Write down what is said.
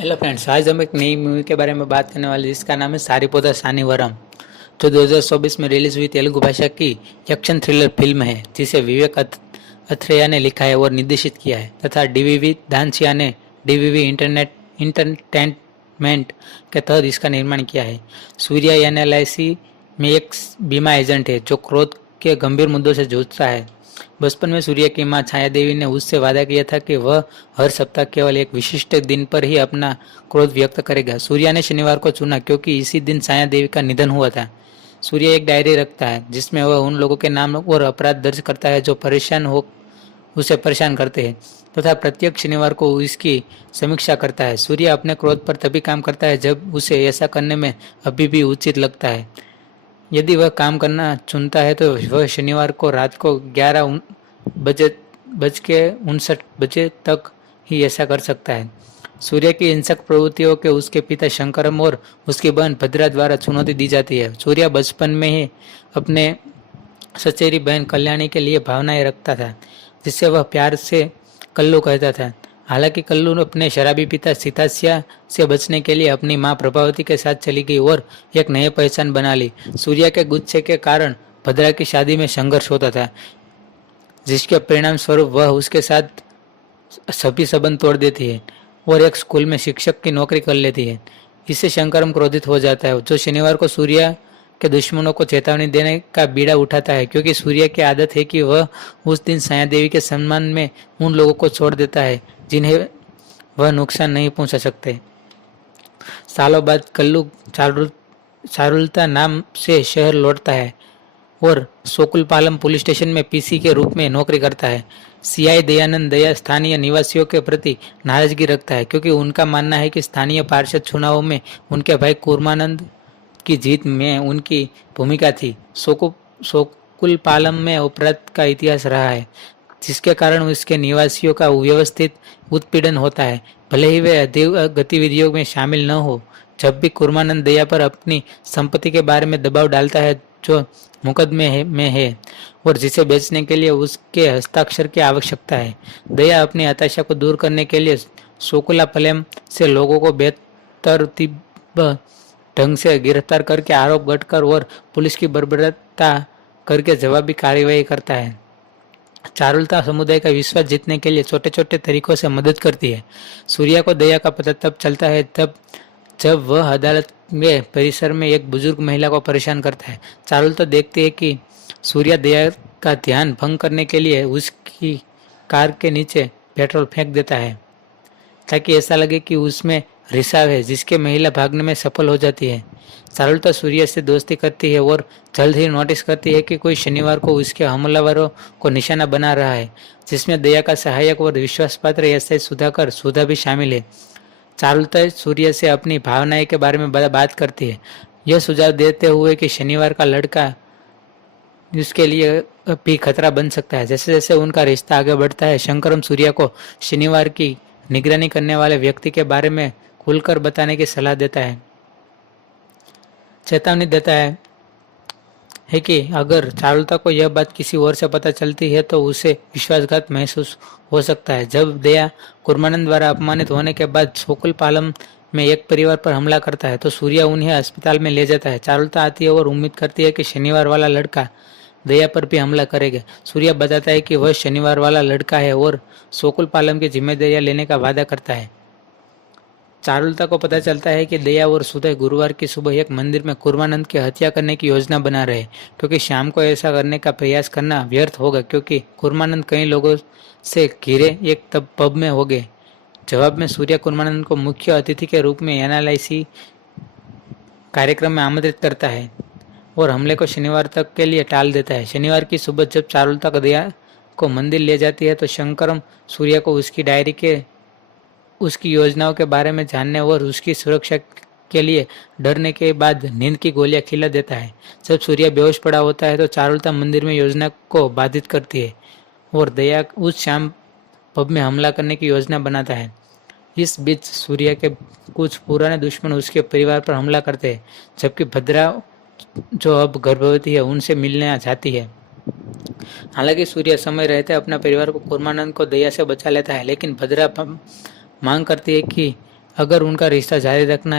Hello friends, आज हम एक नई मूवी के बारे में बात करने वाले हैं जिसका नाम है सारीपोता सानीवरम, जो 2024 में रिलीज हुई तेलुगु भाषा की एक्शन थ्रिलर फिल्म है जिसे विवेक अथरेया ने लिखा है और निर्देशित किया है तथा डीवीवी दानसिया ने डीवीवी इंटरनेट इंटरटेनमेंट के तहत इसका निर्माण किया है। सूर्या एनएलआईसी में एक बीमा एजेंट है जो क्रोध के गंभीर मुद्दों से जूझता है। बचपन में सूर्य की मां छाया देवी ने उससे वादा किया था कि वह हर सप्ताह केवल एक विशिष्ट दिन पर ही अपना क्रोध व्यक्त करेगा। सूर्या ने शनिवार को चुना क्योंकि इसी दिन छाया देवी का निधन हुआ था। सूर्य एक डायरी रखता है जिसमें वह उन लोगों के नाम और अपराध दर्ज करता है जो उसे परेशान करते हैं तथा प्रत्येक शनिवार को इसकी समीक्षा करता है। सूर्य अपने क्रोध पर तभी काम करता है जब उसे ऐसा करने में अभी भी उचित लगता है। यदि वह काम करना चुनता है तो वह शनिवार को रात को 11:59 तक ही ऐसा कर सकता है। सूर्य की हिंसक प्रवृत्तियों के उसके पिता शंकरम और उसकी बहन भद्रा द्वारा चुनौती दी जाती है। सूर्य बचपन में ही अपने सचेरी बहन कल्याणी के लिए भावनाएं रखता था जिसे वह प्यार से कल्लू कहता था। हालांकि कल्लू अपने शराबी पिता सीतास्या से बचने के लिए अपनी मां प्रभावती के साथ चली गई और एक नई पहचान बना ली। सूर्या के गुस्से के कारण भद्रा की शादी में संघर्ष होता था जिसके परिणाम स्वरूप वह उसके साथ सभी संबंध तोड़ देती है और एक स्कूल में शिक्षक की नौकरी कर लेती है। इससे शंकरम क्रोधित हो जाता है जो शनिवार को सूर्या के दुश्मनों को चेतावनी देने का बीड़ा उठाता है क्योंकि सूर्य की आदत है कि वह उस दिन छाया देवी के सम्मान में उन लोगों को छोड़ देता है जिन्हें वह नुकसान नहीं पहुंचा सकते। सालों बाद कल्लू चारुलता नाम से शहर लौटता है और सोकुलपालम पुलिस स्टेशन में पीसी के रूप में नौकरी करता है। सीआई दयानंद दया स्थानीय निवासियों के प्रति नाराजगी रखता है क्योंकि उनका मानना है कि स्थानीय पार्षद चुनावों में उनके भाई कुर्मानंद की जीत में उनकी भूमिका थी। सोकुलपालम में अपराध का इतिहास रहा है जिसके कारण उसके निवासियों का व्यवस्थित उत्पीड़न होता है भले ही वे गतिविधियों में शामिल न हो। जब भी कुर्मानंद दया पर अपनी संपत्ति के बारे में दबाव डालता है जो मुकदमे में है और जिसे बेचने के लिए उसके हस्ताक्षर की आवश्यकता है, दया अपनी हताशा को दूर करने के लिए सोकुलापलेम से लोगों को बेतरतीब ढंग से गिरफ्तार करके आरोप गढ़कर और पुलिस की बर्बरता करके जवाबी कार्यवाही करता है। चारुलता समुदाय का विश्वास जीतने के लिए छोटे छोटे तरीकों से मदद करती है। सूर्या को दया का पता तब चलता है जब वह अदालत में परिसर में एक बुजुर्ग महिला को परेशान करता है। चारुलता देखती है कि सूर्या दया का ध्यान भंग करने के लिए उसकी कार के नीचे पेट्रोल फेंक देता है ताकि ऐसा लगे कि उसमें रिसाव है जिसके महिला भागने में सफल हो जाती है। चारुलता सूर्य से दोस्ती करती है और जल्द ही नोटिस करती है कि कोई शनिवार को उसके हमलावरों को निशाना बना रहा है जिसमें दया का सहायक और विश्वासपात्र एसआई सुधा भी शामिल है। चारुलता सूर्य से अपनी भावनाएं के बारे में बात करती है, यह सुझाव देते हुए कि शनिवार का लड़का उसके लिए भी खतरा बन सकता है। जैसे जैसे उनका रिश्ता आगे बढ़ता है, शंकरम सूर्य को शनिवार की निगरानी करने वाले व्यक्ति के बारे में खुलकर बताने की सलाह देता है। चेतावनी देता है कि अगर चारुलता को यह बात किसी और से पता चलती है तो उसे विश्वासघात महसूस हो सकता है। जब दया कुर्मानंद द्वारा अपमानित होने के बाद सोकुलपालम में एक परिवार पर हमला करता है तो सूर्य उन्हें अस्पताल में ले जाता है। चारुलता आती है और उम्मीद करती है कि शनिवार वाला लड़का दया पर भी हमला करेगा। सूर्य बताता है कि वह शनिवार वाला लड़का है और सोकुलपालम की जिम्मेदारियां लेने का वादा करता है। चारुलता को पता चलता है कि दया और सुधा गुरुवार की सुबह एक मंदिर में कुर्मानंद की हत्या करने की योजना बना रहे क्योंकि शाम को ऐसा करने का प्रयास करना व्यर्थ होगा क्योंकि कुर्मानंद कई लोगों से घिरे एक पब में हो गए। जवाब में सूर्य कुर्मानंद को मुख्य अतिथि के रूप में एनएलआईसी कार्यक्रम में आमंत्रित करता है और हमले को शनिवार तक के लिए टाल देता है। शनिवार की सुबह जब चारुलता दया को मंदिर ले जाती है तो शंकरम सूर्य को उसकी डायरी के उसकी योजनाओं के बारे में जानने और उसकी सुरक्षा के लिए डरने के बाद नींद की गोलियां खिला देता है। जब सूर्य बेहोश पड़ा होता है तो चारुलता मंदिर में योजना को बाधित करती है और दया उस शाम पब में हमला करने की योजना बनाता है। इस बीच सूर्य के कुछ पुराने दुश्मन उसके परिवार पर हमला करते हैं जबकि भद्रा जो अब गर्भवती है उनसे मिलने जाती है। हालांकि सूर्य समय रहते अपना परिवार को कुर्मानंद को दया से बचा लेता है लेकिन भद्रा मांग करती है कि अगर उनका रिश्ता जारी रखना है